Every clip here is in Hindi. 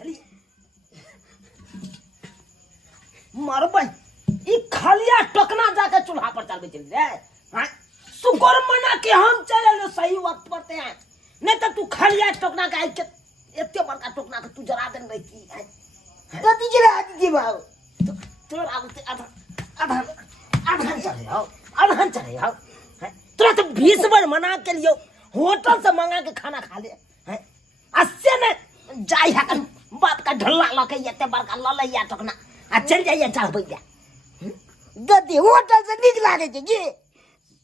बुझली मरबै ई खलिया टोकना जाके चूल्हा पर चढ़बे चल रे हां शुक्र मना के हम चले सही वक्त पर ते नहीं तो तू खलिया टोकना के के एते बड़का टोकना के तू जरा देन रही की कति जरा दीजिए बाबू तोर आबते आधा चले आओ तोरा तो 20 बार मना के लियो होटल से मंगा के खाना खा ले हैं अस्से ने जाई है बाप का ढल्ला लके एते बड़का ललैया टोकना आ चल जाइए चढ़बैया गद्दी होटल से नीक लागे छै की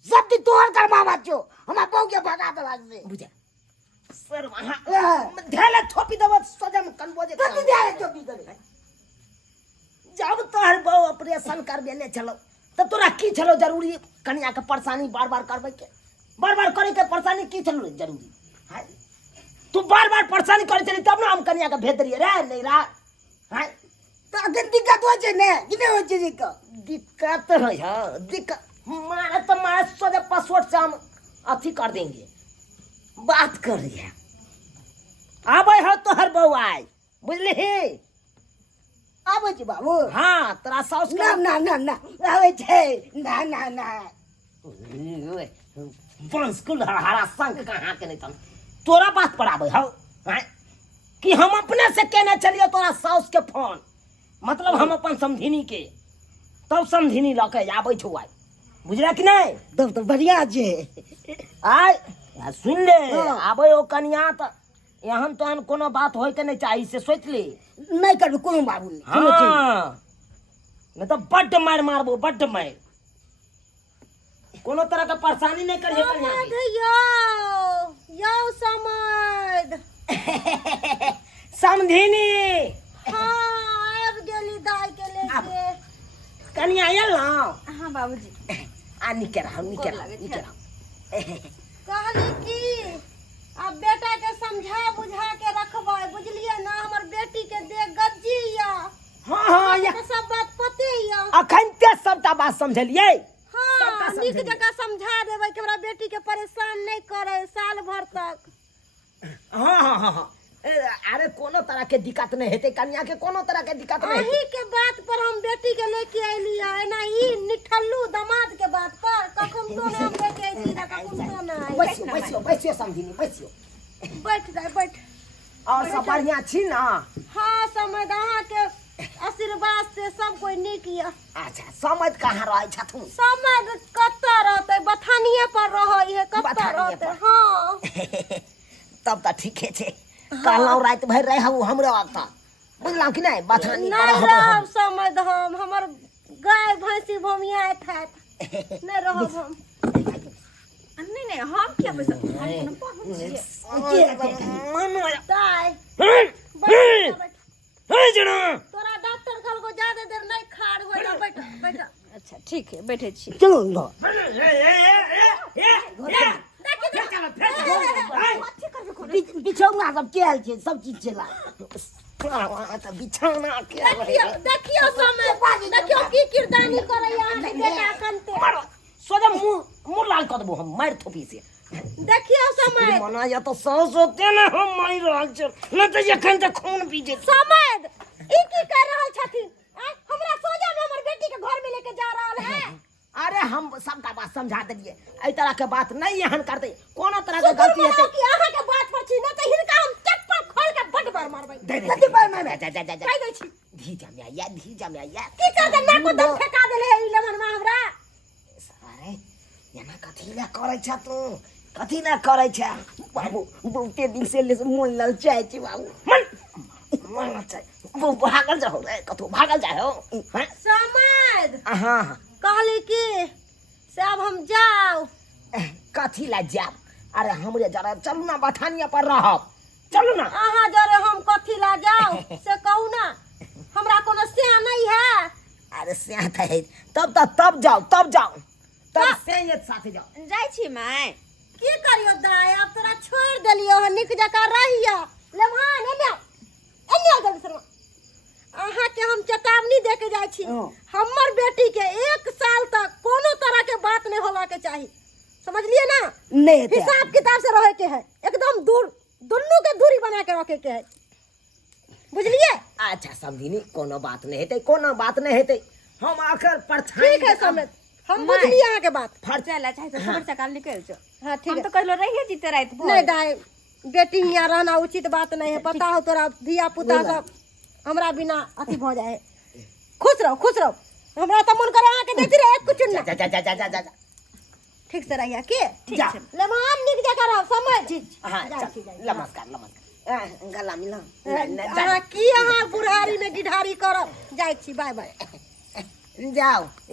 सब ती तोहर कर मामा छो हमरा बहु के भगा दे लागसे बुझा सर वहां ढेले थोपी देब सजम कनबोजे कति ढेले थोपी देब जब तोहर बहु ऑपरेशन करबे ने चलो तो तोरा की चलो जरूरी कन्या के परेशानी बार-बार करबै के बार-बार करे के परेशानी की चलो जरूरी है तू बार-बार परेशानी करे चली तब ना हम कन्या के भेज दिए रे नहीं रा है तो अगर दिक्कत हो जे ने कि नहीं हो जे दिक्कत है हां दिक्कत मारे तो मारे सोचे पासवर्ड से हम अथी कर देंगे बात कर रही है आबै हो तोहर बहू आय बुझली आबै छी बाबू हां तोरा साउस ना ना ना ना आबै छै ना ना ना बंस कुल हरा संग कहां के नहीं तोरा बात पर आबै हो हैं कि हम अपने से कहने चलिए तोरा साउस के फोन मतलब हम अपन समधिनी के तब समधिनी लके आबै छौ आय बुझला कि नहीं तब तो बढ़िया छे आय सुन ले आबै ओ कन्या त एहन तहन कोनो बात होय के नहीं चाही से सोच ले नहीं करबे कोनो बाबू नहीं हां मैं तो बड्ड मार मारबो बड्ड मार कोनो तरह का परेशानी नहीं करिए कन्या यो समझ समधिनी हां आब गेली दाई के लेके कन्या आयल ना हां बाबूजी आ निकल कहली की अब बेटा के समझा बुझा के रखबै बुझलिए ना हमर बेटी के देख गज्जी या हां या सब बात पते या अखन ते सबटा बात समझलिए हां निक जगह समझा देबै कि हमरा बेटी के परेशान नहीं करे साल भर तक हां अरे कोनो तरह के दिक्कत नहीं हेते कन्या के कोनो तरह के दिक्कत नहीं अही के बात पर हम बेटी के लेके आइली है ना ई निठल्लू दामाद के बात पर कखन तो ने हम लेके आइली ना कखन तो ना बैसियो समझिनी बैसियो बैठ जा बैठ और सब बढ़िया छी ना हां समझ अहाँ के आशीर्वाद से सब कोई नीक या अच्छा समझ कहां रहै छथुन समझ कत्ता रहते बथानिए पर रहै है कत्ता रहते हां तब त ठीके छे कहलौ रात भर रहू हमरो आता बुझलौ कि नहीं बथानी पर रहब समझ हम हमर गाय भैंसी भमिया था नहीं रहब हम नहीं हम क्या बस हम कोनो दाई हे जना तोरा डॉक्टर कल को ज्यादा देर नहीं खाड़ हो जा बैठ बैठ अच्छा ठीक है बैठे छी चलो लो बिछौना सब केल छे सब चीज चला त बिछौना के देखियो समय देखियो की किरदानी करे यहां के बेटा कनते सोजा मुंह लाल कर देबो हम मार थोपी से देखियो समय मना या तो सौ सोते ना हम मार रहल छ न त एखन त खून पी जे समय ई की कर रहल छथिन हमरा सोजा में हमर बेटी के घर में लेके जा रहल है अरे हम सबका बात समझा देलिए ए तरह के बात नहीं एहन करते कोनो तरह के गलती हेते कि अहाँ के बात पर छी न त हिनका हम चप्पल खोल के बड बार मारबै कति बार मारबै जा कह दै छी धीजा में आया की कर दे ना को दम फेका देले ई लेमन में हमरा अरे एना कथि ला करै छ तू कथि ला करै छ बाबू बहुते दिन से मोन ललचाय छी बाबू मन छै वो भागल जाओ रे कतो भागल जाओ हैं समझ हां कहली की से अब हम जाओ कथी ला जाब अरे हमरे जरा चलू ना बथानिया पर रहब चलू ना अहाँ जरे हम कथी ला जाओ से कहू ना हमरा कोनो से नहीं है अरे से है तब जाओ तब से ये साथे जाओ जाई छी मैं की करियो दाई अब तोरा छोड़ देलियो ह निक जका रहियो लेभान एने जल्दी सर अहाँ के हम चेतावनी दे के जाई छी हमर बेटी के 1 साल तक कोनो तरह के बात नहीं होवा के चाहिए समझलिए ना नहीं हिसाब किताब से रहे के है एकदम दूर दोनों के दूरी बना के रखे के है बुझलिए अच्छा समझिनी कोनो बात नहीं हेतै कोनो बात नहीं हेतै हम आकर परछाई ठीक है समेत हम बुझली अहाँ के बात फर्चा ला चाहे तो खबर चकाल निकल जो हाँ ठीक हम है तो कहलो रहिए जीते रात भर नहीं दाई बेटी यहाँ रहना उचित बात नहीं है पता हो तोरा धिया पुता सब हमरा बिना अति भ जाए खुश रहो हमरा तो मन करे अहाँ के देती रहे कुछ जा ना जा जा जा जा जा जा ठीक से रहिया के जा लेमान निक जगह रहो समझ हाँ नमस्कार गला मिला अहाँ की अहाँ बुढ़ारी में गिढ़ारी करब जाइ छी बाय बाय जाओ ए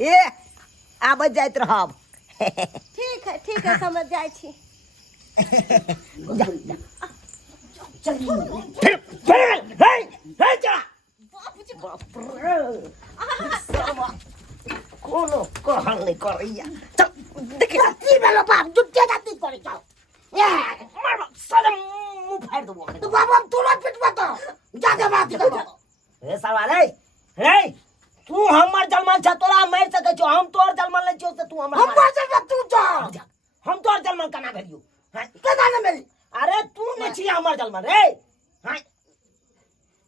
आबत जाइत रहब ठीक है समझ जाइ छी जा जा चल फिर हे चला बाप रे सामा कोनो कहल नहीं करैया चल देखे ती बेला बाप जुटे जाती करे चल ये मार सदम मुंह फाड़ दो तो बाबा तू ना पिटवा तो जाके बात कर ए साला रे तू हमर जलमान छ तोरा मार सके छो हम तोर जलमान ले छो त तू हमर हम मार सके तू जा हम तोर जलमान कना भेलियो हां केना न मिली अरे तू ने छी हमर जलमान रे हां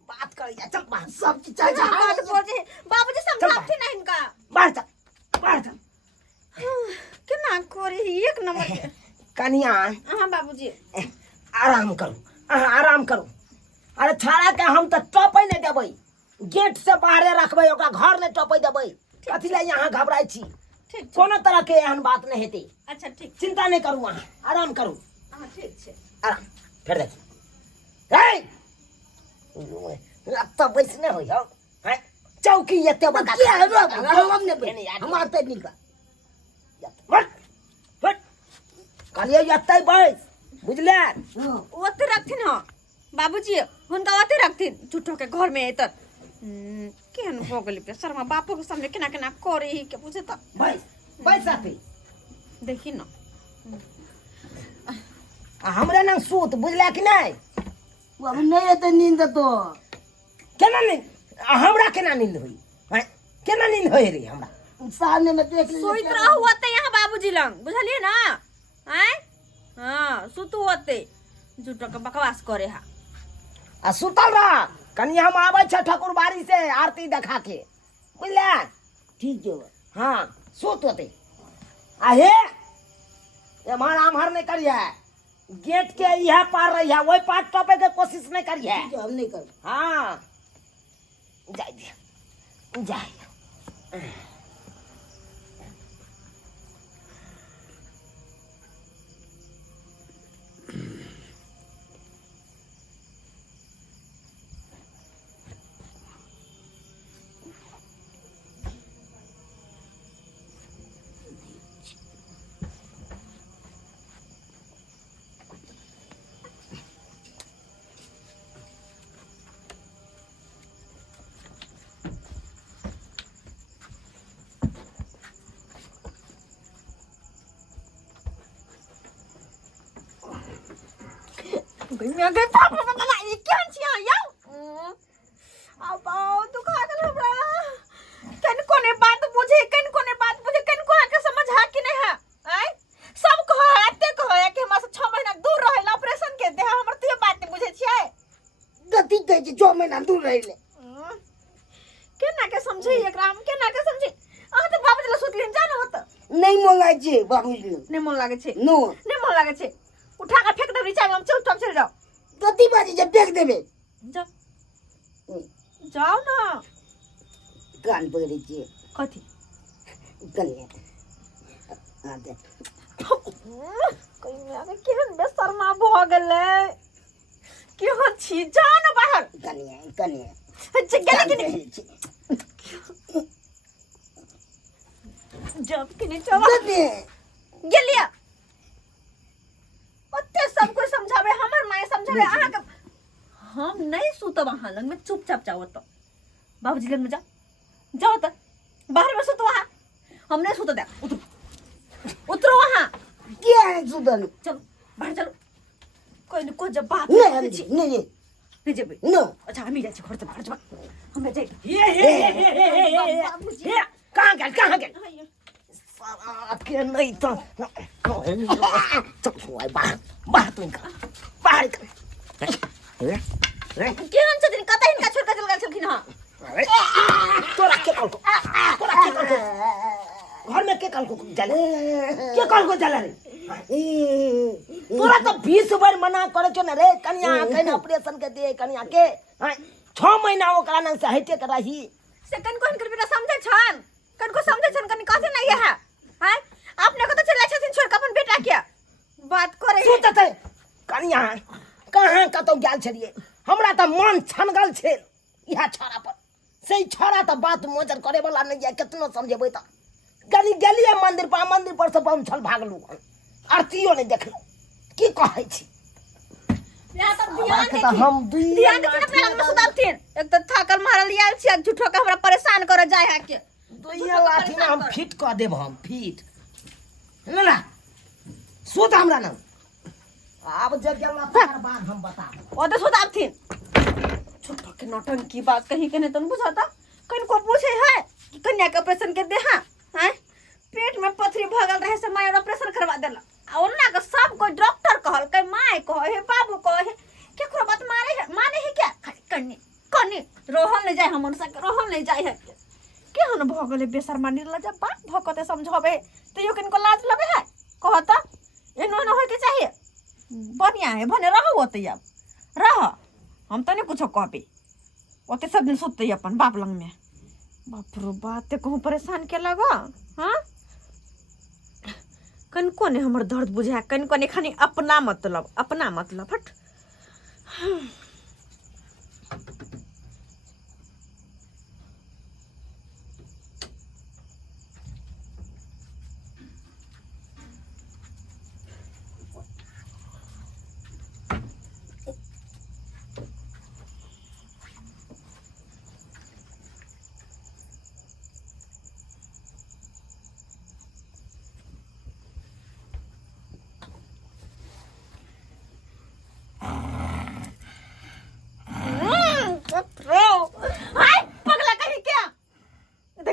बात कर जा चल बात सब की चल जा बात बोले बाबूजी समझाते ना इनका बाहर चल केना करे एक नंबर के कन्या हां बाबूजी आराम करू अरे छाड़ा के हम तो टपै नहीं देबै गेट से बाहर रखबै ओकरा घर नहीं टपै देबै कथि ले यहाँ घबराई छी ठीक कोनो तरह के एहन बात नहीं हेतै अच्छा ठीक चिंता नहीं करू अहाँ आराम करू हां ठीक छे आराम फेर देख हे लगता बैस नहीं होई हो हैं चौकी एते बता के हम ने हम आते निका हट कहलिए एते बैस बुझले ओते रखथिन हां बाबूजी हुनका ओते रखथिन झूठो के घर में एत केहन हो गेली पे शर्मा बापू के सामने केना केना करे ही के पूछे त बैस आते देखी न हमरे नंग सूत बुझले कि नहीं अब नहीं रहते नींद तो केना नहीं हमरा केना नींद होई हैं केना नींद होई रे हमरा सामने में देख सोइत रहू होते यहाँ बाबूजी लंग बुझलिए ना हैं हां सुतू होते झूठो के बकवास करे हा आ सुतल रह कनी हम आबै छ ठकुरबाड़ी से आरती देखा के बुझले ठीक है हाँ सुत होते आहे एमहर आमहर नहीं करिए गेट के यह पार रही है वही पार टपे के कोशिश नहीं करिए ठीक है हम नहीं कर हाँ जाइए मैं गई पापा ये क्या छिया यार अब दुखा गल हमरा कन कोने बात बुझे कन के समझ आ कि नहीं है आई सब कहो आते कहो कि हमरा से 6 महीना दूर रहल ऑपरेशन के दे हमर तो ये बात बुझे छिए गति कह जे 6 महीना दूर रहिले केना के समझे एकरा हम केना के समझे आ तो बाबूजी ल सुतलिन जानो होत नहीं मन लागे छे बाबूजी नहीं मन लागे छे नो नहीं मन लागे छे उठा के फेंक दे नीचे में हम चुपचाप चले जाओ गति बाजी जब देख देबे जाओ ना कान पकड़े छे कथी कन्या हां दे कोई मेरे केहन बेशर्मा भ गेले केहन छी जाओ ना बाहर कन्या गेले कि नहीं जब कि नहीं चला गेलिया ओते सब कोई समझावे हमर माय समझावे आहा के हम नहीं सुतब वहां लंग में चुपचाप जाओ तो बाबूजी लंग में जाओ तो बाहर में सुतो वहां हम नहीं सुतो दे उतरो वहां क्या है सुदन चलो बाहर चलो कोई न कोई जब बात नहीं जेबे नो अच्छा हम ही जाए घर से बाहर जा हम जाए ये कहाँ गए साला के नहीं तो चल बाहर तुम बाहर केहन छथिन कतै हिनका छोड़ के चल गेल छलखिन कल को जले के कल को जले रे तोरा तो 20 बार मना करे छ न रे कन्या कहीं ऑपरेशन के दे कन्या के 6 महीना ओकरा न से हटे के रही से कनको हिनकर बेटा समझे छन कनको समझे छन कनी कसे नहीं है हैं अपने को तो चला छथिन छोड़ के अपन बेटा के बात करे सुतते कन्या कहां कतो गेल छलिए हमरा त मन छनगल छे इहा छोरा पर से छोरा त बात मोजर करे वाला नहीं है कितनो समझेबै त गली गेलिए मंदिर पर से बम छल भागलू आरतियो नहीं देखलू की कहै छी या तब ध्यान त हम दुई ध्यान दे अपने लग में सुदाबथिन एक तो थाकल मारल याल छी झूठो के हमरा परेशान करे जाय है के दुई लाठी में हम फिट क देब हम फिट ना सुत हमरा न अब जब गेला तार बाद हम बता ओ तो सुदाबथिन झूठो के नौटंकी बात कहीं के नहीं तन बुझाता कहीं को पूछे है कि कन्या के ऑपरेशन के दे हां हैं पेट में पथरी भगल रहे से माय ऑपरेशन करवा देला ओन्ना के सब कोई डॉक्टर कहल के माय कहे हे बाबू कहे केकरो बात माने है क्या कन्नी कन्नी रोहन ले जाय हमन से रोहन ले जाय है के हन भगले बेशर्मा निर्लज्जा बात भकते समझबे तो यो किनको लाज लगे है कहता एनो न होय के चाहिए बढ़िया है भने रहो ओते अब रह हम तो नहीं कुछ कहबे ओते सब दिन सुतते अपन बाप लंग में बाप रो बात ते कहूं परेशान के लगा हां कनको ने हमर दर्द बुझा कनको ने खानी अपना मतलब हट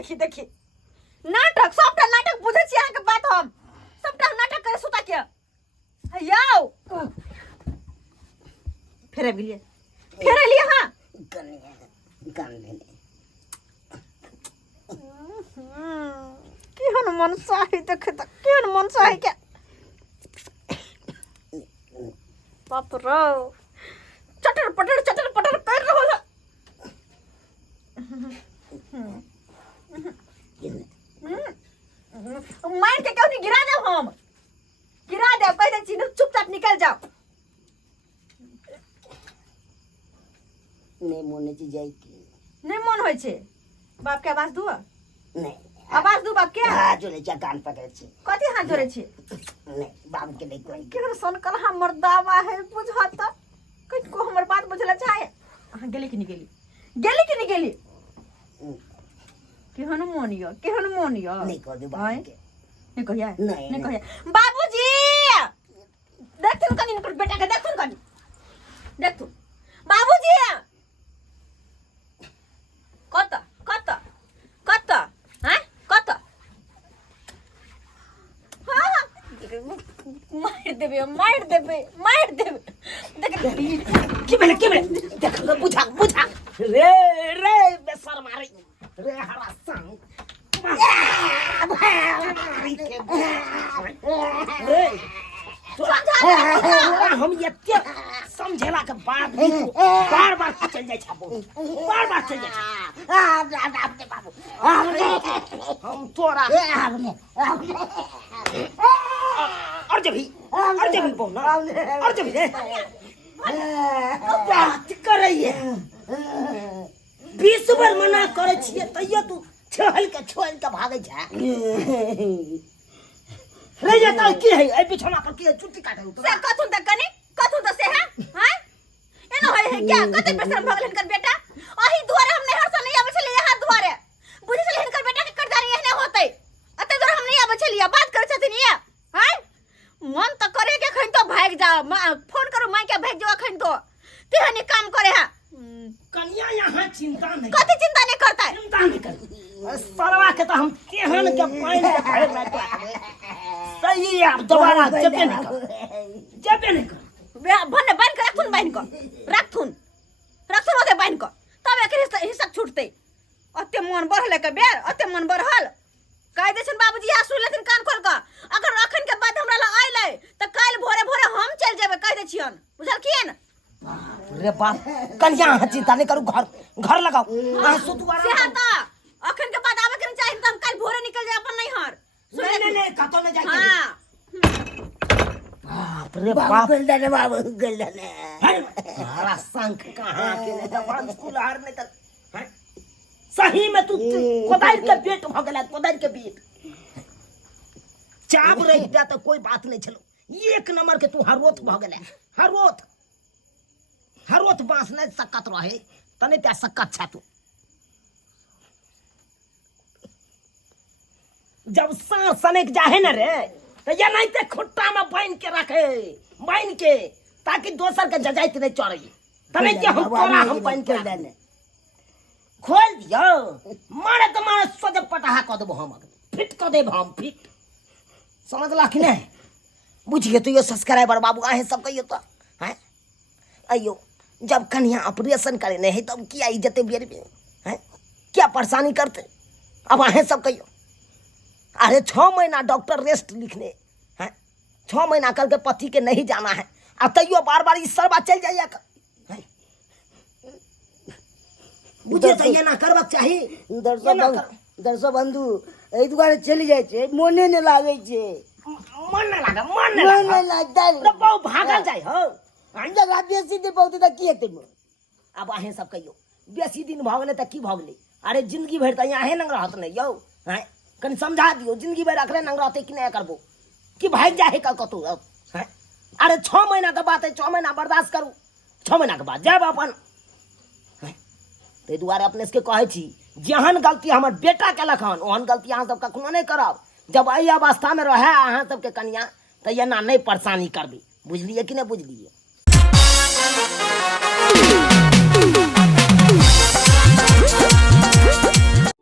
देखी नाटक सबटा नाटक बुझे छी अहाँ के बात हम सबटा नाटक करे सुता के यौ फेरे लिए हां केहन मन साही देखे त केहन मन साही के बाप रो चटर पटर कर रहो है मार के क्यों नहीं गिरा दे पहले चीनू चुपचाप निकल जाओ नहीं मोने ची जाई की नहीं मन होय छे बाप के आवाज दुआ नहीं आवाज दू बाप के हां जोले चा कान पकड़ छी कथि हाथ जोड़े छे नहीं बाप के नहीं कोई केहन सनकल हमर दावा है बुझाता को हमर बात बुझला चाहे हां गेली कि नहीं गेली केहन मोनियो नहीं कह दे बाप के नहीं कहिया नहीं कहिया बाबूजी देखथुन कनी इनकर बेटा के देखथुन बाबूजी कत हैं कत हां मार देबे देख के बेले देख बुझा रे बेसर मारी रे हरा संग हम ये समझेला के बाद बार चल जाए छापो बार चल जाए बाबू हम तोरा और जब भी बोलना और जब भी बात कर रही है 20 बार मना करे छिए तैयो तू छोड़ के भागे जा रे ये तो की है ए बिछौना पर की चुट्टी काटे तो से कथुन त से है हैं एनो है क्या कते बेशरम भगल हिनकर बेटा अही दुआरे हम नहर से नहीं आबे छलिए हाथ दुआरे बुझी छले हिनकर बेटा के करदारी एहने होतै अते दुआरे हम नहीं आबे छलिए बात करे छथिन ये हैं मन त करे के खन तो भाग जा फोन करू माई के भाग जो खन तो तेहने काम करे है कन्या यहाँ चिंता नहीं कथि चिंता नहीं करता है चिंता नहीं कर सरवा के तो हम केहन के पानी के भर में सही है दोबारा जबे नहीं कर भन्ने बाइन कर राखथुन ओते बाइन कर तब एक हिस्सा छूटते अते मन बढ़ले के बेर अते मन बढ़ल कह दे छन बाबूजी आ सुन लेथिन कान खोल के अगर अखन के बाद हमरा ला आइले त काल भोरे भोरे हम चल जेबे कह दे छियन बुझलखिन रे बाप कन्या चिंता नहीं करू घर लगाओ सो दोबारा से हां अखन के बाद आवे के चाहिए त हम काल भोरे निकल जाए अपन नहीं हर नहीं कतो में जाके हां बाप रे बाप गलदाने बाबू गलदाने हमारा संख कहाँ के नहीं तो बड़ा स्कूल हार नहीं तो हैं? सही में तू कोदार के पेट भ गेला कोदार के पेट चाप रही जा तो कोई बात नहीं चलो एक नंबर के तू हरोत भ गेला हरोत बांस नहीं सकत रहे तने त्या सकत छा तू जब सांस सनेक जाहे न रे तो ये नहीं ते खुट्टा में बांध के ताकि दोसर के जजाइत नहीं चढ़ी तने के हम तोरा हम बांध के देने खोल दियो मारे तो मारे सोजे पटाहा क देबो हम फिट क देब हम फिट समझला कि नहीं बुझिए तो ये सब्सक्राइबर बाबू आहे सब कहियो तो हैं अयो जब कन्या ऑपरेशन करे नहीं है तब क्या इज्जत बेर में हैं क्या परेशानी करते अब आहे सब कहियो अरे 6 महीना डॉक्टर रेस्ट लिखने हैं 6 महीना कल के पति के नहीं जाना है अब तैयो बार बार इस सरबा चल जाइए बुझे तो ये ना करबक चाहिए दर्शक बंधु एहि दुआरे चलि जाइ छै मोने ने लागे छै मन नहीं लागा रे बहु भागल जाय हो जगह बेसी दे बहुते त की हेतै अब आहे सब कहियो बेसी दिन भ गेलै त की भ गेलै अरे जिंदगी भर त यहाँ नंग रहत नहीं यौ हैं कनी समझा दियो जिंदगी भर अखरे नंग रहते कि नहीं करबो कि भाग जाए कतौ हैं अरे 6 महीना के बात है 6 महीना बर्दाश्त करू 6 महीना के बाद जब अपन ते दुआरे अपने से कहे छी जेहन गलती हमर बेटा केलक हन ओहन गलती अहाँ सब कखनो नहीं करब जब एहि अवस्था में रहे अहाँ सबके कनिया त एना नहीं परेशानी करबी बुझलिए कि नहीं बुझलिए